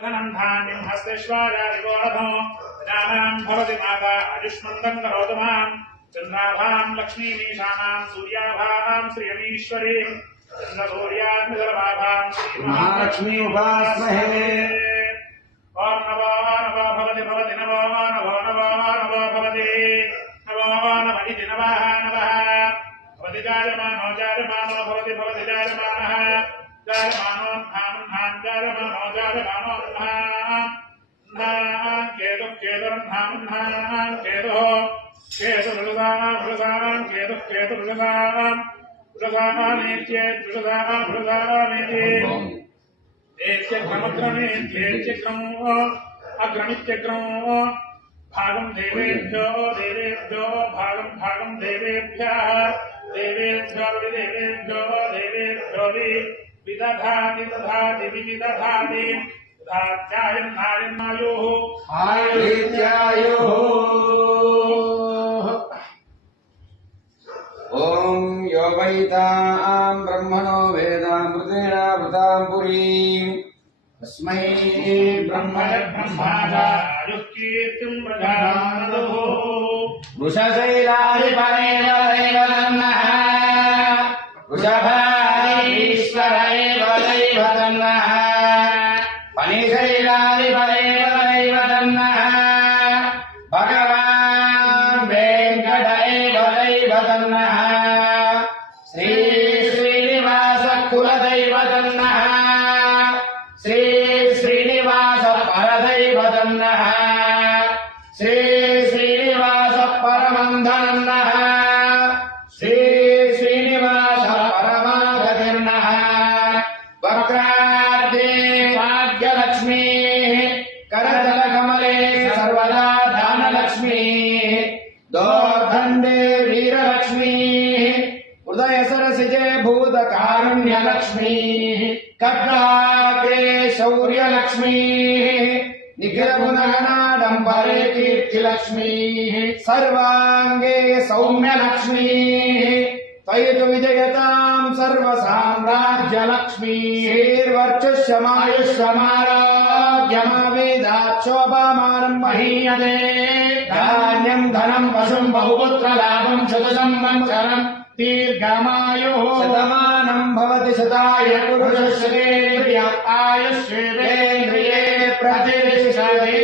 धान्यं हस्तेश्वारादिगोरभो गजानां भवति माता आयुष्मन्दं करोतु मां चन्द्राभां लक्ष्मीमीशानां सूर्याभां श्रियमीश्वरीं चन्द्रसूर्याग्निगर्भाभां महालक्ष्मी उपास्महे। ॐ नमो नमो भवति भवति नमो नमो नमो नमो भवति नमो नम इति नमः नमः भवति जायमानो जायमानो भवति भवति जायमानः जायमानो धाम जायमानो जायमानो केतुः केतुर्धाम केतुः केतुर्वृषाणां वृषाणां केतुः केतुर्वृषाणां वृषाणामेत्येत् वृषाणामेति एत्यक्रमक्रमेत्येत्यक्रमो अग्रमित्यक्रमो भागं देवेभ्यो देवेभ्यो भागं भागं देवेभ्यः देवेभ्यो देवेभ्यो देवेभ्यो विदधाति दधाति विदधाति धात्यायन्नायन्नायोः आयुर्विद्यायोः। ॐ यो वैतां ब्रह्मणो वेदामृतेन वृतां पुरीम् तस्मै ब्रह्मणः कीर्तिं प्रजानदुः वृषशैलाधिपनेन दैवतन्नः वृषभाधीश्वर एव दैवतन्नः फणिशैलाधिपनेन दैवतन्नः भगवान् वेङ्कट एव दैवतन्नः श्री श्रीनिवास कुलदैवतन्नः श्री श्रीनिवास परदैवतन्नः श्री श्रीनिवास परमन्धनन्नः श्री श्रीनिवास परमागतिर्नः वक्रार्धे भाग्यलक्ष्मीः करतलकमले सर्वदा दानलक्ष्मीः दोर्दण्डे वीरलक्ष्मीः हृदयसरसिजे भूतकारुण्यलक्ष्मीः खड्गाग्रे शौर्यलक्ष्मीः निखिलगुणगणाडम्बरे कीर्तिलक्ष्मीः सर्वाङ्गे सौम्यलक्ष्मीः त्वयि तु विजयतां सर्वसाम्राज्यलक्ष्मीः र्वर्चस्वमायुष्वमारोग्यमावेदाक्षोभामानं महीयते धान्यं धनं वशुं बहुपुत्रलाभं शतसंवत्सरं दीर्घमायुः शतमानं भवति शताय पुरुषश्रेन्द्रिय आयुष्येन्द्रिये प्रतिष्ठते।